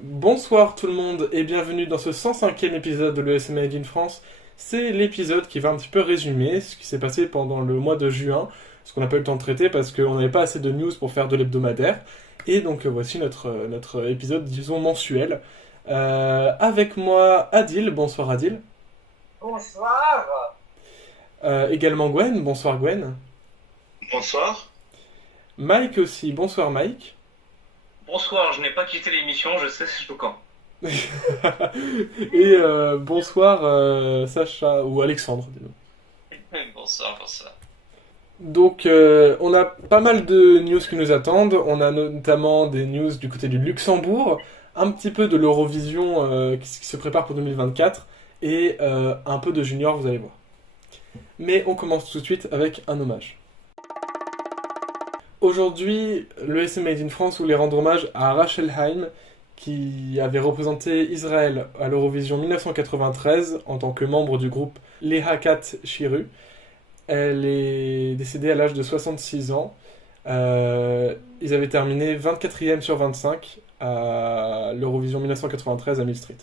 Bonsoir tout le monde et bienvenue dans ce 105e épisode de l'ESM Made in France. C'est l'épisode qui va un petit peu résumer ce qui s'est passé pendant le mois de juin, ce qu'on n'a pas eu le temps de traiter parce qu'on n'avait pas assez de news pour faire de l'hebdomadaire. Et donc voici notre épisode, disons, mensuel. Avec moi, Adil. Bonsoir Adil. Bonsoir. Également Gwen. Bonsoir Gwen. Bonsoir. Mike aussi. Bonsoir Mike. Bonsoir, je n'ai pas quitté l'émission, je sais c'est choquant. Et bonsoir Sacha ou Alexandre. Bonsoir. Donc on a pas mal de news qui nous attendent. On a notamment des news du côté du Luxembourg, un petit peu de l'Eurovision qui se prépare pour 2024 et un peu de junior, vous allez voir. Mais on commence tout de suite avec un hommage. Aujourd'hui, l'ESM Made in France voulait rendre hommage à Rachel Haim, qui avait représenté Israël à l'Eurovision 1993 en tant que membre du groupe Lehakat Shiru. Elle est décédée à l'âge de 66 ans. Ils avaient terminé 24e sur 25 à l'Eurovision 1993 à Mill Street.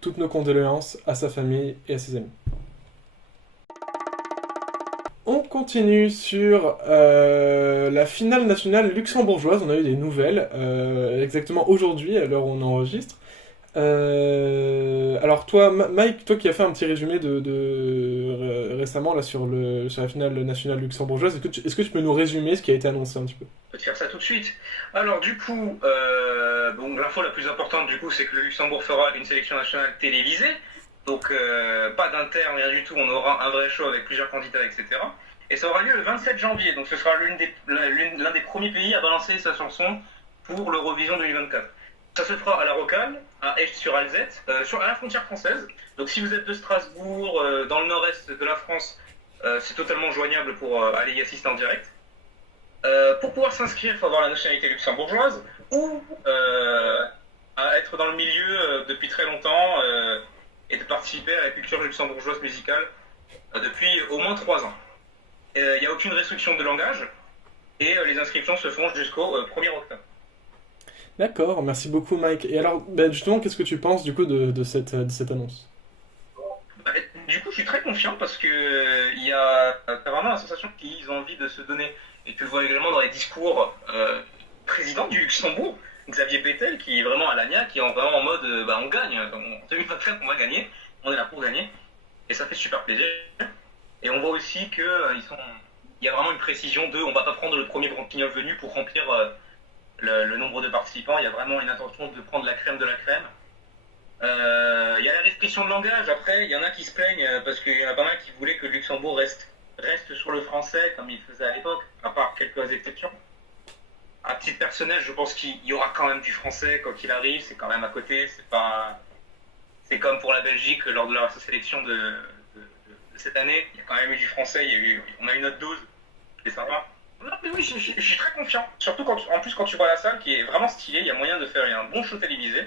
Toutes nos condoléances à sa famille et à ses amis. On continue sur la finale nationale luxembourgeoise. On a eu des nouvelles, exactement aujourd'hui, à l'heure où on enregistre. Alors toi, Mike, toi qui as fait un petit résumé récemment là, sur la finale nationale luxembourgeoise, est-ce que tu peux nous résumer ce qui a été annoncé un petit peu ? Je peux te faire ça tout de suite. Alors du coup, l'info la plus importante du coup, c'est que le Luxembourg fera une sélection nationale télévisée. Donc pas d'interne, rien du tout, on aura un vrai show avec plusieurs candidats, etc. Et ça aura lieu le 27 janvier, donc ce sera l'un des premiers pays à balancer sa chanson pour l'Eurovision 2024. Ça se fera à la Rocale, à Esch-sur-Alzette, à la frontière française. Donc si vous êtes de Strasbourg, dans le nord-est de la France, c'est totalement joignable pour aller y assister en direct. Pour pouvoir s'inscrire, il faut avoir la nationalité luxembourgeoise ou à être dans le milieu depuis très longtemps et de participer à la culture luxembourgeoise musicale depuis au moins 3 ans. Il n'y a aucune restriction de langage et les inscriptions se font jusqu'au 1er octobre. D'accord, merci beaucoup Mike. Et alors, justement, qu'est-ce que tu penses du coup de cette annonce ? Du coup, je suis très confiant parce que t'as vraiment la sensation qu'ils ont envie de se donner. Et tu le vois également dans les discours président du Luxembourg, Xavier Bettel, qui est vraiment à l'ANIA, qui est vraiment en mode on gagne, en 2024 on va gagner, on est là pour gagner. Et ça fait super plaisir. Et on voit aussi qu'il y a vraiment une précision on va pas prendre le premier branquignol venu pour remplir le nombre de participants. Il y a vraiment une intention de prendre la crème de la crème. Il y a la restriction de langage. Après, il y en a qui se plaignent parce qu'il y en a pas mal qui voulaient que le Luxembourg reste sur le français comme il faisait à l'époque, à part quelques exceptions. À titre personnel, je pense qu'il y aura quand même du français quand il arrive. C'est quand même à côté. C'est comme pour la Belgique lors de la sélection de cette année. Il y a quand même eu du français. On a eu notre dose. C'est sympa. Non, mais oui, je suis très confiant. Surtout quand tu vois la salle qui est vraiment stylée, il y a moyen de faire un bon show télévisé.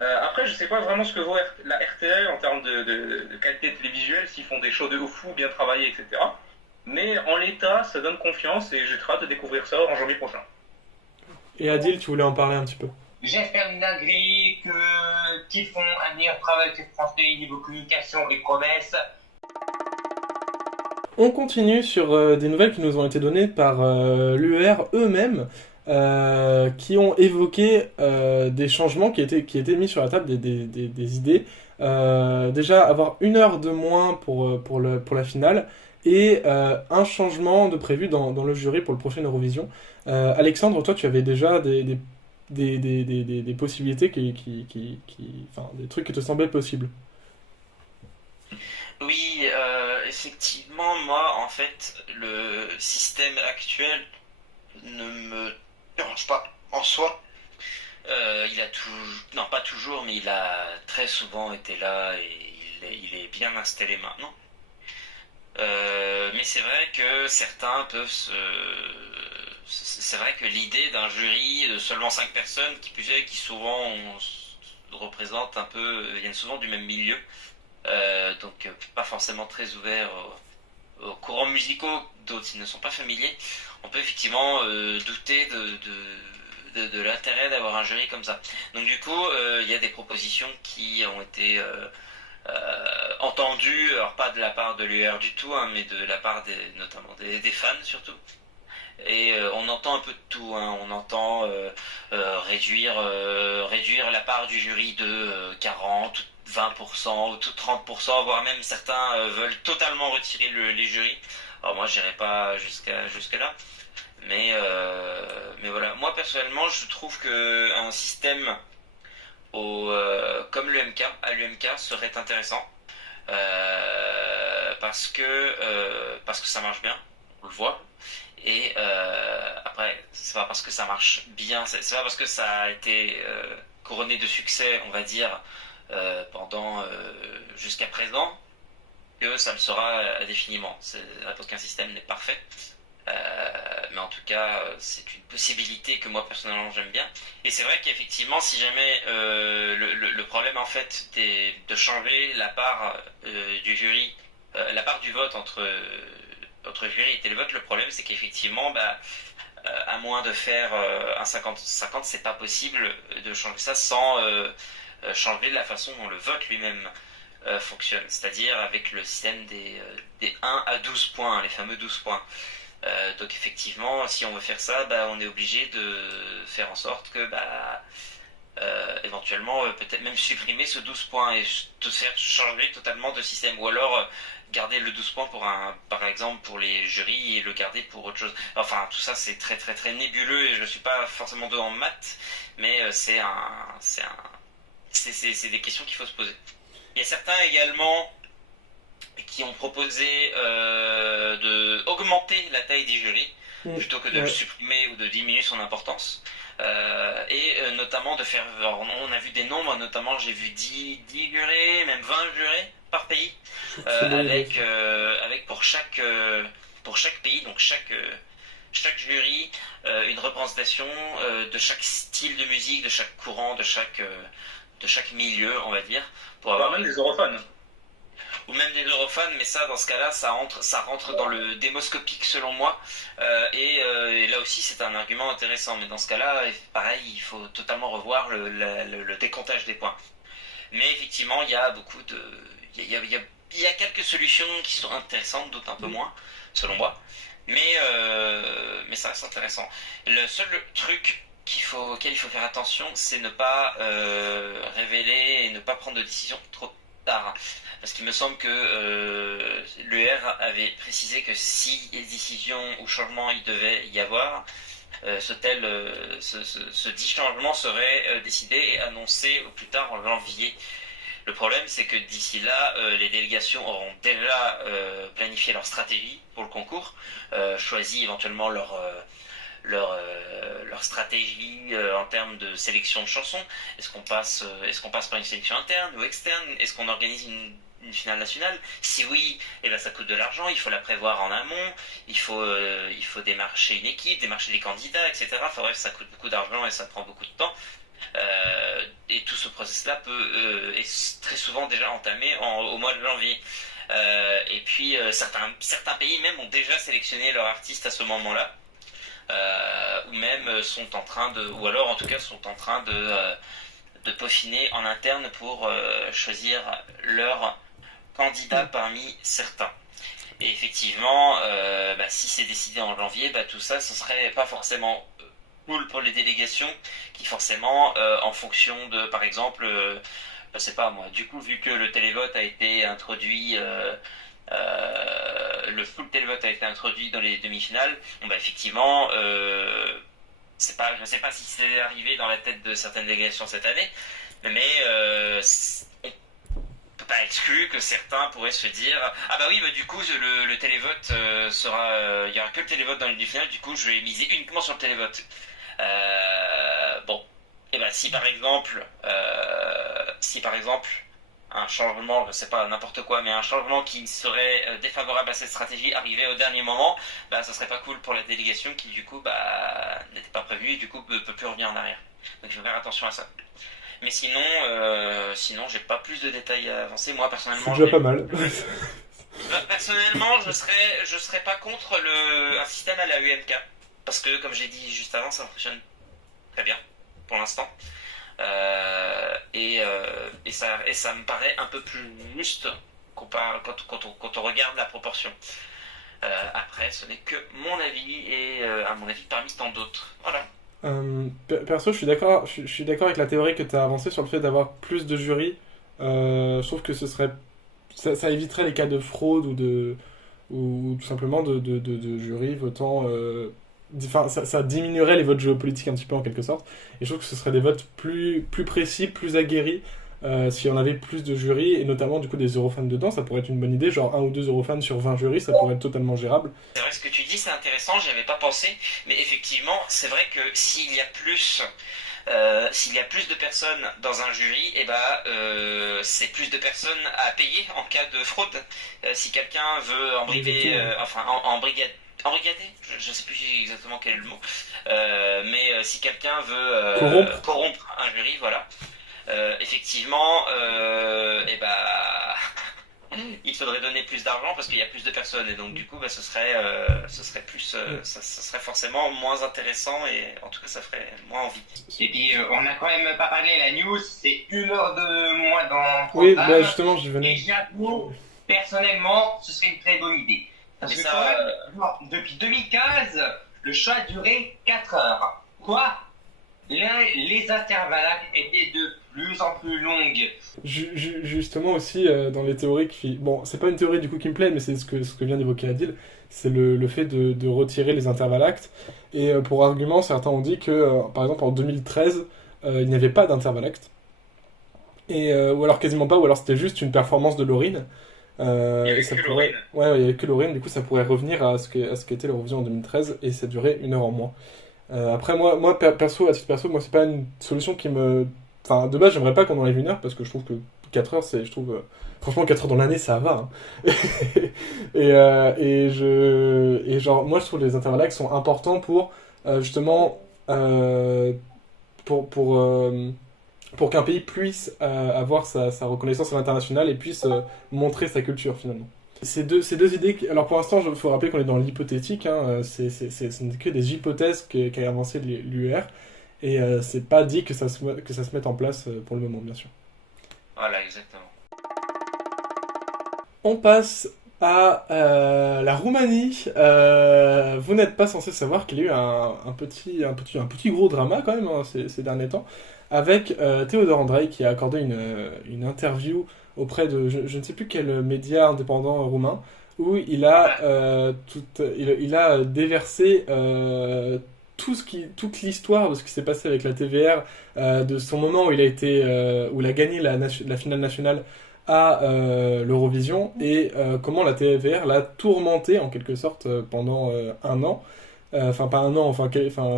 Après, je sais pas vraiment ce que vaut la RTL en termes de qualité télévisuelle, s'ils font des shows de fou, bien travaillés, etc. Mais en l'état, ça donne confiance et j'ai très hâte de découvrir ça en janvier prochain. Et Adil, tu voulais en parler un petit peu ? J'espère une dinguerie qu'ils font un meilleur travail que français niveau communication et promesses. On continue sur des nouvelles qui nous ont été données par l'UER eux-mêmes, qui ont évoqué des changements qui étaient mis sur la table, des idées. Déjà, avoir 1 heure de moins pour la finale, et un changement de prévu dans le jury pour le prochain Eurovision. Alexandre, toi, tu avais déjà des possibilités des trucs qui te semblaient possibles. Oui, effectivement, moi, en fait, le système actuel ne me dérange pas en soi. Il a non pas toujours, mais il a très souvent été là et il est bien installé maintenant. Mais c'est vrai que certains peuvent se... C'est vrai que l'idée d'un jury de seulement 5 personnes, qui plus est, qui souvent représentent un peu, viennent souvent du même milieu, donc pas forcément très ouverts aux courants musicaux dont ils ne sont pas familiers, on peut effectivement douter de l'intérêt d'avoir un jury comme ça. Donc du coup, il y a des propositions qui ont été entendues, alors pas de la part de l'UR du tout, hein, mais de la part notamment des fans surtout. Et on entend un peu de tout, hein. On entend réduire la part du jury de 40, 20% ou tout 30%, voire même certains veulent totalement retirer les jurys. Alors moi j'irai pas jusque là, mais voilà. Moi personnellement je trouve que un système comme l'UMK à l'UMK serait intéressant parce que ça marche bien, on le voit. Et après, c'est pas parce que ça marche bien, c'est pas parce que ça a été couronné de succès, on va dire, pendant jusqu'à présent, que ça le sera indéfiniment. Aucun système n'est parfait, mais en tout cas, c'est une possibilité que moi personnellement j'aime bien. Et c'est vrai qu'effectivement, si jamais le problème en fait de changer la part du jury, la part du vote entre jury et télévote, le problème c'est qu'effectivement, à moins de faire un 50-50, c'est pas possible de changer ça sans changer la façon dont le vote lui-même fonctionne, c'est-à-dire avec le système des 1 à 12 points, hein, les fameux 12 points. Donc effectivement, si on veut faire ça, on est obligé de faire en sorte que éventuellement peut-être même supprimer ce 12 points et de faire changer totalement de système, ou alors garder le 12 points par exemple pour les jurys et le garder pour autre chose. Enfin tout ça c'est très très très nébuleux et je suis pas forcément doué en maths, mais c'est des questions qu'il faut se poser. Il y a certains également qui ont proposé de augmenter la taille des jurys plutôt que de le supprimer ou de diminuer son importance. Et notamment de faire... Alors, on a vu des nombres, notamment j'ai vu 10 jurés, même 20 jurés par pays, avec pour chaque pays, donc chaque jury, une représentation de chaque style de musique, de chaque courant, de chaque milieu, on va dire. Pour avoir même des europhones. Ou même des europhones, mais ça, dans ce cas-là, ça rentre dans le démoscopique selon moi. Et là aussi, c'est un argument intéressant. Mais dans ce cas-là, pareil, il faut totalement revoir le décomptage des points. Mais effectivement, il y a beaucoup de... Il y a quelques solutions qui sont intéressantes, d'autres un peu moins, selon moi. Mais ça reste intéressant. Le seul truc auquel il faut faire attention, c'est ne pas révéler et ne pas prendre de décision trop tard. Parce qu'il me semble que l'UR avait précisé que si les décisions ou changements il devait y avoir, ce dit changement serait décidé et annoncé au plus tard en janvier. Le problème, c'est que d'ici là, les délégations auront déjà planifié leur stratégie pour le concours, choisi éventuellement leur stratégie en termes de sélection de chansons. Est-ce qu'on passe par une sélection interne ou externe? Est-ce qu'on organise une finale nationale? Si oui, ça coûte de l'argent, il faut la prévoir en amont, il faut démarcher une équipe, démarcher des candidats, etc. Enfin bref, ça coûte beaucoup d'argent et ça prend beaucoup de temps. Et tout ce process-là est très souvent déjà entamé au mois de janvier. Et puis certains pays même ont déjà sélectionné leur artiste à ce moment-là. Ou même sont en train ou alors en tout cas sont en train de peaufiner en interne pour choisir leur candidat parmi certains. Et effectivement, si c'est décidé en janvier, tout ça, ce serait pas forcément cool pour les délégations qui forcément, en fonction de, par exemple, je sais pas moi, du coup, vu que le télévote a été introduit... le full télévote a été introduit dans les demi-finales. Effectivement, je ne sais pas si c'est arrivé dans la tête de certaines délégations cette année, mais on peut pas exclure que certains pourraient se dire du coup le télévote il y aura que le télévote dans les demi-finales, du coup je vais miser uniquement sur le télévote. si par exemple un changement, je sais pas, n'importe quoi, mais un changement qui serait défavorable à cette stratégie arrivait au dernier moment, bah ça serait pas cool pour la délégation qui du coup n'était pas prévue et du coup peut plus revenir en arrière. Donc il faut faire attention à ça. Mais sinon j'ai pas plus de détails à avancer. Moi C'est personnellement, déjà pas mal. personnellement je serais pas contre un système à la UMK parce que comme j'ai dit juste avant, ça fonctionne très bien pour l'instant. Et ça me paraît un peu plus juste quand on regarde la proportion. Après, ce n'est que mon avis et à mon avis parmi tant d'autres. Voilà. Perso, je suis d'accord avec la théorie que tu as avancée sur le fait d'avoir plus de jurys. Je trouve que ça éviterait les cas de fraude ou tout simplement de jurys votant. Enfin, ça diminuerait les votes géopolitiques un petit peu en quelque sorte. Et je trouve que ce serait des votes plus précis, plus aguerris si on avait plus de jurys et notamment du coup des Eurofans dedans. Ça pourrait être une bonne idée, genre 1 ou 2 Eurofans sur 20 jurys, ça pourrait être totalement gérable. C'est vrai ce que tu dis, c'est intéressant, j'y avais pas pensé, mais effectivement, c'est vrai que s'il y a plus de personnes dans un jury, c'est plus de personnes à payer en cas de fraude. Si quelqu'un veut embrigader, je sais plus exactement quel est le mot, mais si quelqu'un veut corrompre un jury, voilà. Effectivement, il faudrait donner plus d'argent parce qu'il y a plus de personnes et donc du coup ce serait ça serait forcément moins intéressant et en tout cas ça ferait moins envie. Et puis on n'a quand même pas parlé, la news c'est 1 heure de moins dans le programme. Oui, bah justement j'y venais. Et j'avoue, personnellement ce serait une très bonne idée. Parce que quand même, depuis 2015, le show a duré 4 heures. Quoi ? Les intervalles étaient de plus en plus longues. Justement aussi, dans les théories bon, c'est pas une théorie du coup qui me plaît, mais c'est ce que vient d'évoquer Adil, c'est le fait de retirer les intervalles actes. Et pour argument, certains ont dit que, par exemple, en 2013, il n'y avait pas d'intervalle acte. Ou alors quasiment pas, ou alors c'était juste une performance de Lauryn. Il n'y avait que Lauryn. Ouais, il n'y avait que Lauryn, du coup ça pourrait revenir à ce qu'était l'Eurovision en 2013, et ça durait 1 heure en moins. Après, moi perso, à titre perso, moi c'est pas une solution qui me. Enfin, de base, j'aimerais pas qu'on enlève 1 heure parce que je trouve que 4 heures, je trouve. Franchement, 4 heures dans l'année, ça va. Hein. et genre, moi je trouve les intervalles qui sont importants pour justement. Pour qu'un pays puisse avoir sa reconnaissance à l'international et puisse montrer sa culture finalement. Ces deux idées, alors pour l'instant, il faut rappeler qu'on est dans l'hypothétique, hein, ce n'est que des hypothèses qu'a avancé l'UER, et c'est pas dit que ça se mette en place pour le moment, bien sûr. Voilà, exactement. On passe à la Roumanie. Vous n'êtes pas censé savoir qu'il y a eu un petit gros drama quand même hein, ces derniers temps, avec Théodore Andrei qui a accordé une interview auprès de je ne sais plus quel média indépendant roumain où il a déversé toute l'histoire de ce qui s'est passé avec la TVR, de son moment où il a gagné la finale nationale à l'Eurovision et comment la TVR l'a tourmenté en quelque sorte pendant 1 an, enfin pas 1 an, enfin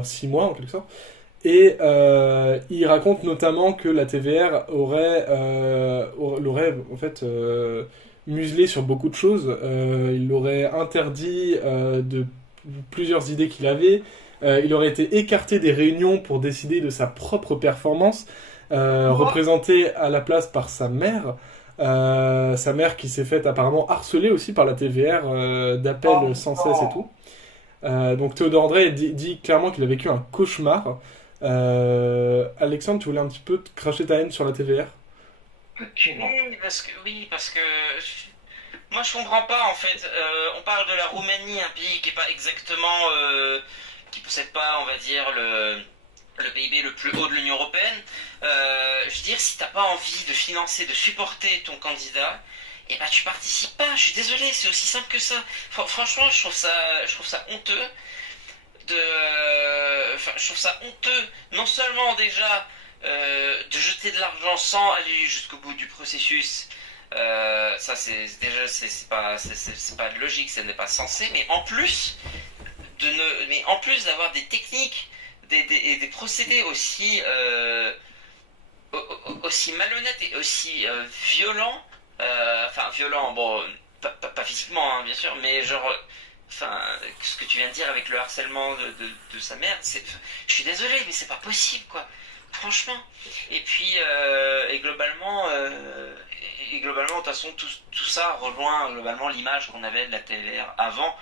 6 mois en quelque sorte. Et il raconte notamment que la TVR l'aurait en fait muselé sur beaucoup de choses. Il l'aurait interdit de plusieurs idées qu'il avait. Il aurait été écarté des réunions pour décider de sa propre performance, représenté à la place par sa mère. Sa mère qui s'est faite apparemment harceler aussi par la TVR d'appels sans cesse et tout. Donc Théodore Andrei dit clairement qu'il a vécu un cauchemar. Alexandre, tu voulais un petit peu te cracher ta haine sur la TVR? Oui, parce que moi je comprends pas en fait. On parle de la Roumanie, un pays qui est pas exactement, qui possède pas, on va dire le PIB le plus haut de l'Union européenne. Je veux dire, si t'as pas envie de financer, de supporter ton candidat, et bah tu participes pas. Je suis désolé, c'est aussi simple que ça. Franchement, je trouve ça honteux. Je trouve ça honteux, non seulement déjà de jeter de l'argent sans aller jusqu'au bout du processus. Ça c'est pas logique, ça n'est pas censé. Mais en plus d'avoir des techniques des procédés aussi malhonnêtes et aussi violents, enfin violents, bon, pas physiquement, hein, bien sûr, mais genre, enfin, ce que tu viens de dire avec le harcèlement de sa mère, je suis désolé, mais c'est pas possible, quoi. Franchement. Et puis, et globalement, de toute façon, tout ça rejoint globalement l'image qu'on avait de la TLR avant.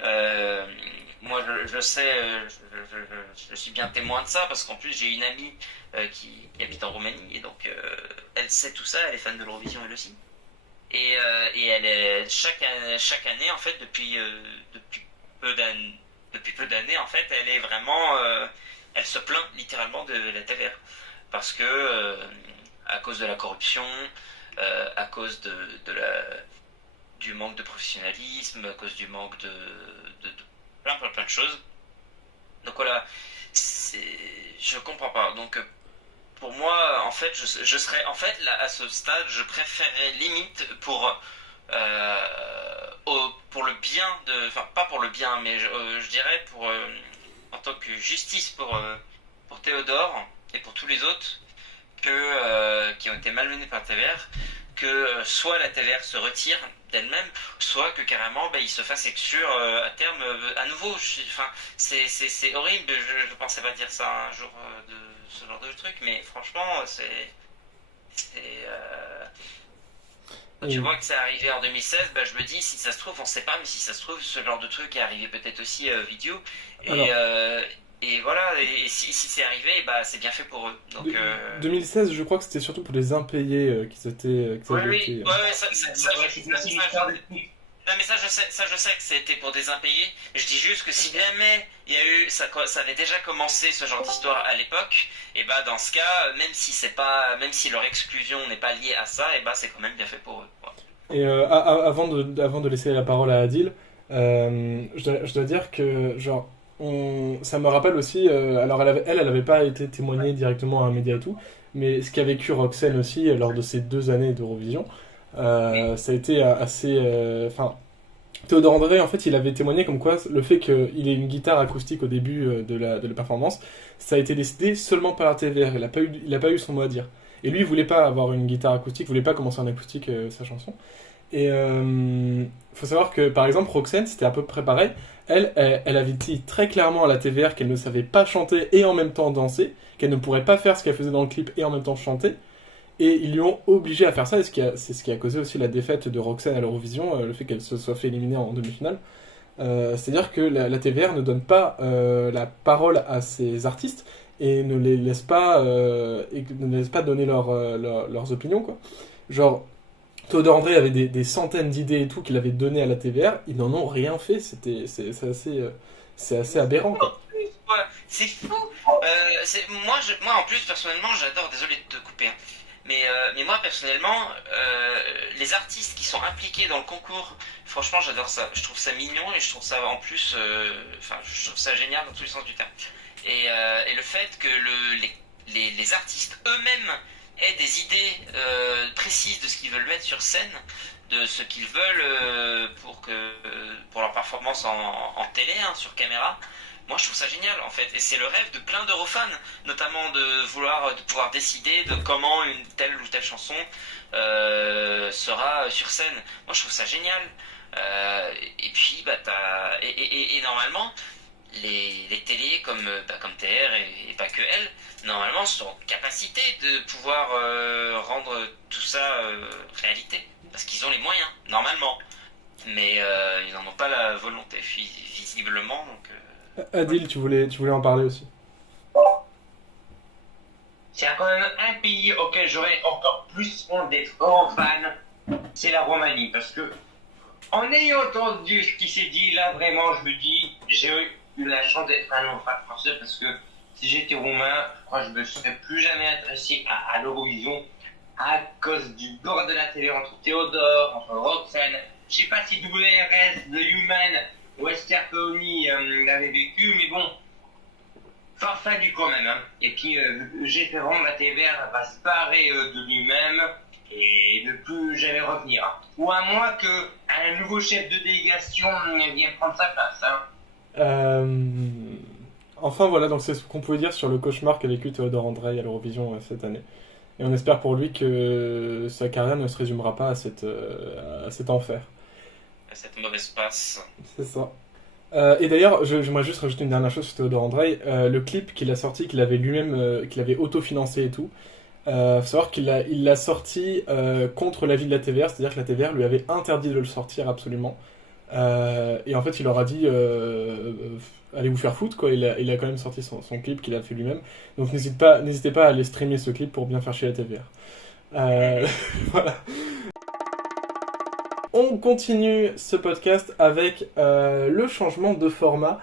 Euh, Moi, je sais, je suis bien témoin de ça parce qu'en plus, j'ai une amie qui habite en Roumanie et donc elle sait tout ça, elle est fan de l'Eurovision elle aussi. Et elle est chaque année en fait depuis peu d'années en fait elle est vraiment elle se plaint littéralement de la TVR parce que à cause de la corruption, à cause du manque de professionnalisme, à cause du manque de plein de choses. Donc voilà, je comprends pas. Donc pour moi, en fait, je serais, en fait, là, à ce stade, je préférerais limite pour le bien enfin, pas pour le bien, mais je dirais en tant que justice pour Théodore et pour tous les autres qui ont été malmenés par la TVR, que soit la TVR se retire d'elle-même, soit que carrément il se fasse exclure à terme à nouveau. Enfin, c'est horrible, je pensais pas dire ça un jour de ce genre de truc, mais franchement, quand tu vois que c'est arrivé en 2016, je me dis, si ça se trouve, on sait pas, mais si ça se trouve, ce genre de truc est arrivé peut-être aussi vidéo. Et voilà, et si c'est arrivé, c'est bien fait pour eux. Donc, 2016, je crois que c'était surtout pour les impayés qui s'étaient. Oui, non mais ça je sais que c'était pour des impayés. Je dis juste que si jamais il y a eu ça avait déjà commencé ce genre d'histoire à l'époque, et dans ce cas, même si leur exclusion n'est pas liée à ça, c'est quand même bien fait pour eux. Quoi. Et avant de laisser la parole à Adil, je dois dire que genre ça me rappelle aussi. Alors elle avait pas été témoignée directement à un média et tout, mais ce qu'a vécu Roxane aussi lors de ces 2 années d'Eurovision. Ça a été assez. Enfin, Théodore André, en fait, il avait témoigné comme quoi le fait qu'il ait une guitare acoustique au début de la performance, ça a été décidé seulement par la TVR. Il a pas eu son mot à dire. Et lui, il voulait pas avoir une guitare acoustique, il voulait pas commencer en acoustique sa chanson. Et faut savoir que, par exemple, Roxane, c'était à peu près pareil. Elle avait dit très clairement à la TVR qu'elle ne savait pas chanter et en même temps danser, qu'elle ne pourrait pas faire ce qu'elle faisait dans le clip et en même temps chanter. Et ils lui ont obligé à faire ça, et c'est ce qui a causé aussi la défaite de Roxane à l'Eurovision, le fait qu'elle se soit fait éliminer en demi-finale. C'est-à-dire que la TVR ne donne pas la parole à ses artistes et ne les laisse pas, donner leurs opinions, quoi. Genre, Théodore André avait des centaines d'idées et tout qu'il avait données à la TVR, ils n'en ont rien fait, c'est assez aberrant, quoi. C'est fou. Moi en plus personnellement j'adore, désolé de te couper, hein. Mais moi personnellement, les artistes qui sont impliqués dans le concours, franchement j'adore ça. Je trouve ça mignon et je trouve ça en plus, je trouve ça génial dans tous les sens du terme. Et le fait que les artistes eux-mêmes aient des idées précises de ce qu'ils veulent mettre sur scène, de ce qu'ils veulent pour leur performance en télé, hein, sur caméra. Moi je trouve ça génial en fait, et c'est le rêve de plein d'Eurofans, notamment de pouvoir décider de comment une telle ou telle chanson sera sur scène. Moi je trouve ça génial. Et puis et normalement les télés comme TR et pas que elles, normalement sont en capacité de pouvoir rendre tout ça réalité, parce qu'ils ont les moyens normalement, mais ils n'en ont pas la volonté visiblement donc. Adil, tu voulais en parler aussi. C'est quand même un pays auquel j'aurais encore plus honte d'être fan, c'est la Roumanie. Parce que, en ayant entendu ce qui s'est dit, là vraiment, je me dis, j'ai eu la chance d'être un enfant français parce que si j'étais roumain, je crois que je ne me serais plus jamais intéressé à l'Eurovision à cause du bord de la télé entre Théodore, entre Roxane. Je sais pas si WRS, The Human ou Esther Paoni l'avait vécu, mais bon, farfelu quand même. Hein. Et puis, Géperon, la TVR va se barrer de lui-même et ne plus jamais revenir. Ou à moins qu'un nouveau chef de délégation vienne prendre sa place. Hein. Enfin voilà, donc c'est ce qu'on pouvait dire sur le cauchemar qu'a vécu Théodore André à l'Eurovision cette année. Et on espère pour lui que sa carrière ne se résumera pas à cet enfer. Cette mauvaise passe. C'est ça. Et d'ailleurs, j'aimerais juste rajouter une dernière chose sur Théodore André. Le clip qu'il a sorti, qu'il avait lui-même, qu'il avait autofinancé et tout, faut savoir il l'a sorti contre l'avis de la TVR, c'est-à-dire que la TVR lui avait interdit de le sortir absolument. Et en fait, il leur a dit allez vous faire foutre, quoi. Il a quand même sorti son clip qu'il a fait lui-même. Donc n'hésitez pas à aller streamer ce clip pour bien faire chier la TVR. Voilà. On continue ce podcast avec le changement de format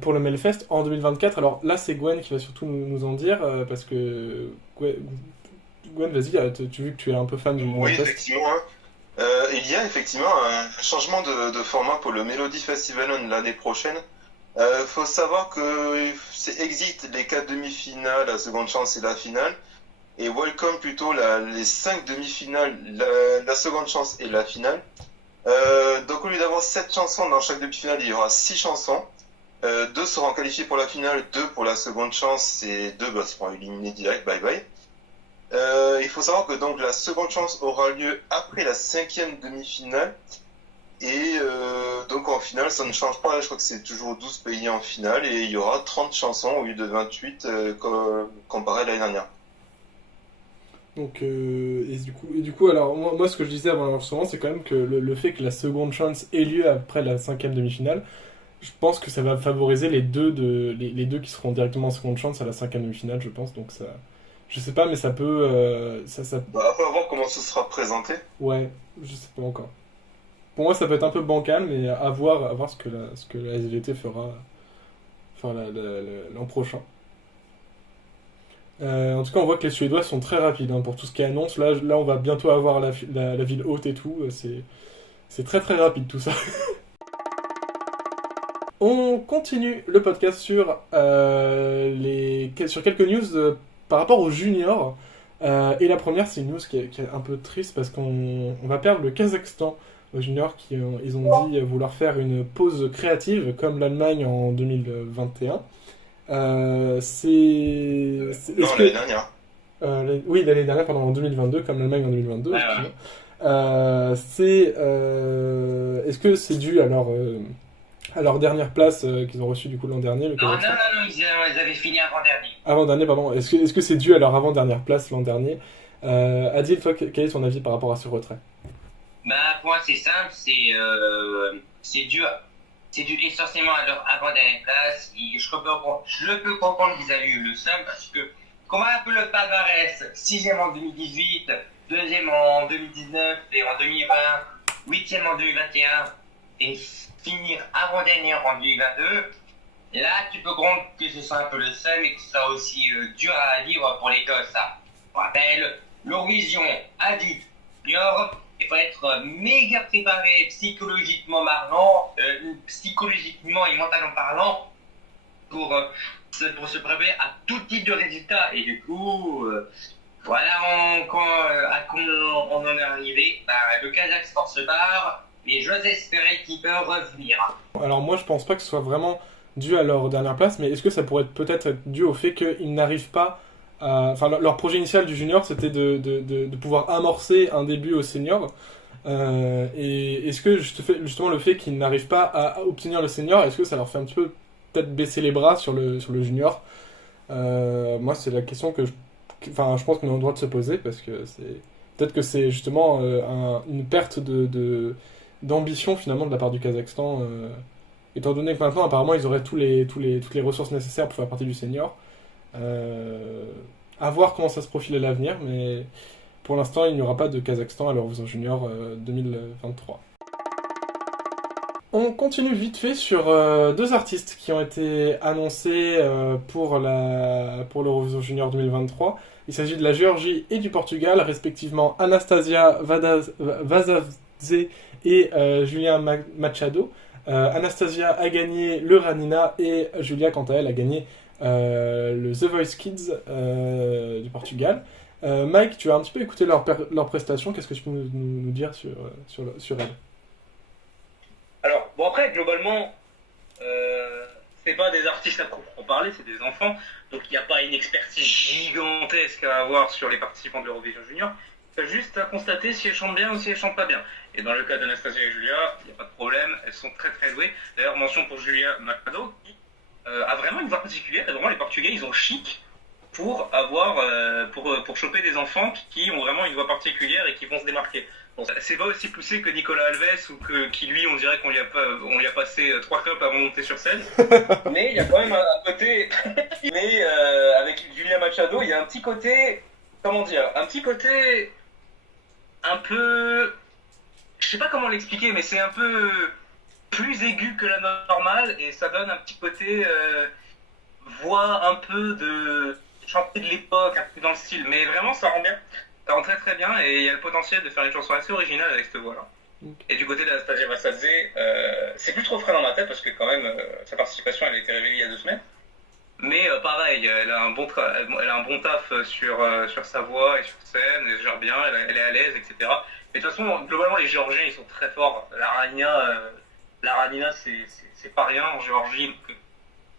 pour le Melfest en 2024. Alors là, c'est Gwen qui va surtout nous en dire parce que Gwen, vas-y, tu vu que tu es un peu fan du Oui, Melfest. effectivement. Il y a effectivement un changement de format pour le Melody Festival l'année prochaine. Faut savoir que c'est exit les 4 demi-finales, la seconde chance et la finale. Et welcome plutôt les 5 demi-finales, la seconde chance et la finale. Donc au lieu d'avoir 7 chansons dans chaque demi-finale, il y aura 6 chansons. 2 seront qualifiées pour la finale, 2 pour la seconde chance et 2 seront éliminés direct, bye bye. Il faut savoir que donc la seconde chance aura lieu après la 5e demi-finale. Et donc en finale, ça ne change pas, je crois que c'est toujours 12 pays en finale et il y aura 30 chansons au lieu de 28 comparé à l'année dernière. Donc, et du coup, alors moi ce que je disais avant l'enregistrement, c'est quand même que le fait que la seconde chance ait lieu après la 5e demi-finale, je pense que ça va favoriser les deux qui seront directement en seconde chance à la 5e demi-finale, je pense. Donc ça, je sais pas, mais ça peut, Bah, faut voir comment ce sera présenté. Ouais, je sais pas encore. Pour moi, ça peut être un peu bancal, mais à voir ce que la SVT fera l'an prochain. En tout cas, on voit que les Suédois sont très rapides pour tout ce qui est annonce. Là, on va bientôt avoir la ville haute et tout. C'est très très rapide tout ça. On continue le podcast sur quelques news par rapport aux juniors. Et la première, c'est une news qui est un peu triste parce qu'on va perdre le Kazakhstan aux juniors ils ont dit vouloir faire une pause créative comme l'Allemagne en 2021. Non, l'année dernière. Oui, l'année dernière, pardon, en 2022, comme l'Allemagne en 2022. Ouais. Est-ce que c'est dû à leur dernière place qu'ils ont reçue du coup l'an dernier, le Non, Kazakhstan ils avaient fini avant-dernier. Avant-dernier, pardon. Est-ce que c'est dû à leur avant-dernière place l'an dernier Adil, toi, quel est ton avis par rapport à ce retrait? Bah, pour moi, c'est simple, c'est dû essentiellement à leur avant-dernière place. Je peux comprendre qu'ils avaient eu le seum parce que, comme un peu le palmarès, 6e en 2018, 2e en 2019 et en 2020, 8e en 2021 et finir avant-dernier en 2022, là, tu peux comprendre que ce soit un peu le seum et que ce soit aussi dur à vivre pour les gosses. Je rappelle, l'Eurovision adulte, junior, il faut être méga préparé psychologiquement parlant, psychologiquement et mentalement parlant pour se préparer à tout type de résultats. Et du coup, voilà quand on en est arrivé. Le Kazakhstan se barre et j'ose espérer qu'il peut revenir. Alors moi, je pense pas que ce soit vraiment dû à leur dernière place, mais est-ce que ça pourrait peut-être être dû au fait qu'ils n'arrivent pas Enfin, leur projet initial du junior, c'était de pouvoir amorcer un début au senior. Et est-ce que justement le fait qu'ils n'arrivent pas à obtenir le senior, est-ce que ça leur fait un petit peu peut-être baisser les bras sur le junior? Moi, c'est la question je pense qu'on a le droit de se poser parce que peut-être que c'est justement une perte d'ambition finalement de la part du Kazakhstan, étant donné que maintenant apparemment ils auraient toutes les ressources nécessaires pour faire partie du senior. À voir comment ça se profile à l'avenir, mais pour l'instant il n'y aura pas de Kazakhstan à l'Eurovision Junior 2023. On continue vite fait sur 2 artistes qui ont été annoncés pour l'Eurovision Junior 2023. Il s'agit de la Géorgie et du Portugal, respectivement Anastasia Vazavze et Julia Machado. Anastasia a gagné le Ranina et Julia, quant à elle, a gagné le The Voice Kids du Portugal. Mike, tu as un petit peu écouté leur prestations. Qu'est-ce que tu peux nous dire sur elles? Alors, bon après, globalement, c'est pas des artistes à proprement parler, c'est des enfants, donc il n'y a pas une expertise gigantesque à avoir sur les participants de l'Eurovision Junior. Il faut juste à constater si elles chantent bien ou si elles chantent pas bien. Et dans le cas d'Anastasia et Julia, il n'y a pas de problème, elles sont très très douées. D'ailleurs, mention pour Julia Machado, qui a vraiment une voix particulière, et vraiment les Portugais, ils ont chic pour avoir, pour choper des enfants qui ont vraiment une voix particulière et qui vont se démarquer. Bon, c'est pas aussi poussé que Nicolas Alves, ou qui lui, on dirait qu'on lui a passé 3 clopes avant de monter sur scène. Mais il y a quand même un côté, mais avec Julia Machado, il y a un petit côté, comment dire, un petit côté un peu, je sais pas comment l'expliquer, mais c'est un peu plus aigu que la normale, et ça donne un petit côté voix un peu de chanter de l'époque, un peu dans le style, mais vraiment ça rend bien, ça rend très très bien, et il y a le potentiel de faire une chanson assez originale avec cette voix-là. Et du côté d'Anastasia Vassadze, c'est plus trop frais dans ma tête, parce que quand même, sa participation, elle a été révélée il y a 2 semaines. Mais pareil, elle a un bon taf sur sa voix et sur scène, elle gère bien, elle est à l'aise, etc. Mais de toute façon, globalement, les Géorgiens, ils sont très forts. La Ranina, c'est pas rien en Géorgie. Donc,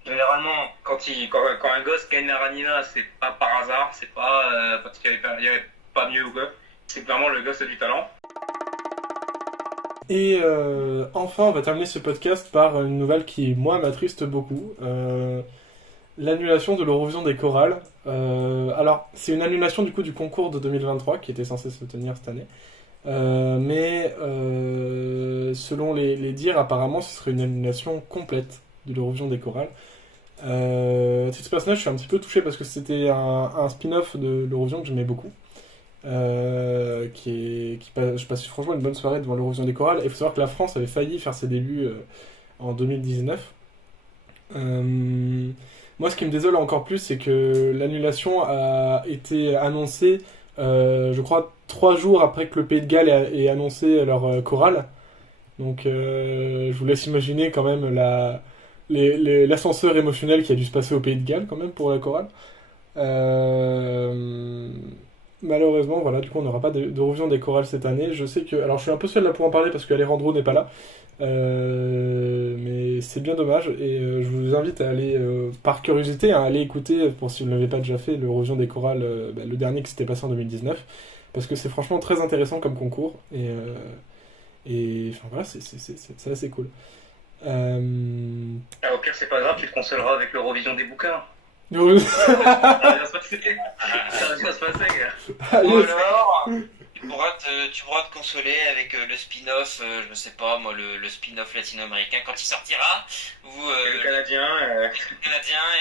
généralement, quand un gosse gagne la Ranina, c'est pas par hasard, c'est pas parce qu'il y avait pas mieux ou quoi. C'est clairement le gosse a du talent. Et enfin, on va terminer ce podcast par une nouvelle qui, moi, m'attriste beaucoup. L'annulation de l'Eurovision des chorales. Alors, c'est une annulation du coup du concours de 2023 qui était censé se tenir cette année. Mais selon les dires, apparemment, ce serait une annulation complète de l'Eurovision des chorales. À titre personnel, je suis un petit peu touché parce que c'était un spin-off de l'Eurovision que j'aimais beaucoup. Je passe franchement une bonne soirée devant l'Eurovision des chorales. Et il faut savoir que la France avait failli faire ses débuts en 2019. Moi, ce qui me désole encore plus, c'est que l'annulation a été annoncée, je crois, 3 jours après que le Pays de Galles ait annoncé leur chorale. Donc, je vous laisse imaginer quand même l'ascenseur émotionnel qui a dû se passer au Pays de Galles, quand même, pour la chorale. Malheureusement, voilà, du coup, on n'aura pas d'Eurovision des chorales cette année. Je sais que... Alors, je suis un peu seul là pour en parler parce qu'Alejandro n'est pas là. Mais c'est bien dommage et je vous invite à aller par curiosité à aller écouter, pour si vous ne l'avez pas déjà fait, l'Eurovision des chorales, le dernier qui s'était passé en 2019, parce que c'est franchement très intéressant comme concours et enfin voilà, c'est assez cool. Au pire, c'est pas grave, tu te consoleras avec l'Eurovision des bouquins. Ça va bien se passer. Ça va bien se passer, gars. Ou alors, tu pourras te consoler avec le spin-off, je ne sais pas moi, le spin-off latino-américain quand il sortira, ou le Canadien,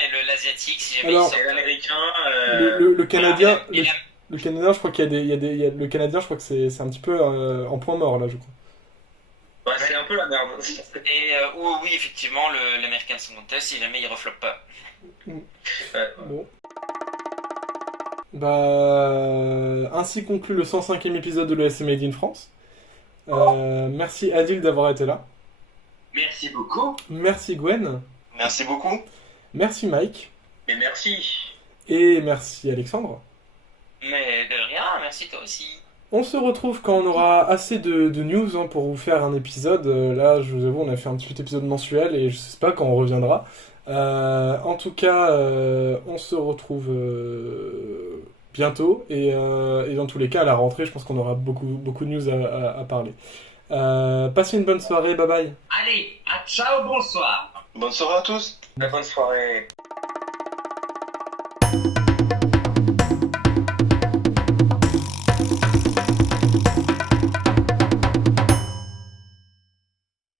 et l'asiatique si jamais alors, il sort. l'Américain. Le Canadien, le Canadien, je crois le Canadien, je crois que c'est un petit peu en point mort là, je crois. Bah, c'est un peu la merde. Et oui, effectivement, l'American Song Contest, si jamais il refloppe pas. Bon. Bah, ainsi conclut le 105e épisode de l'ESC Made in France. Merci Adil d'avoir été là. Merci beaucoup. Merci Gwen. Merci beaucoup. Merci Mike. Mais merci. Et merci Alexandre. Mais de rien, merci toi aussi. On se retrouve quand on aura assez de news pour vous faire un épisode. Là, je vous avoue, on a fait un petit épisode mensuel et je sais pas quand on reviendra. En tout cas, on se retrouve bientôt et dans tous les cas, à la rentrée, je pense qu'on aura beaucoup de news à parler. Passez une bonne soirée, bye bye. Allez, à ciao, bonsoir. Bonne soirée à tous. Bonne soirée.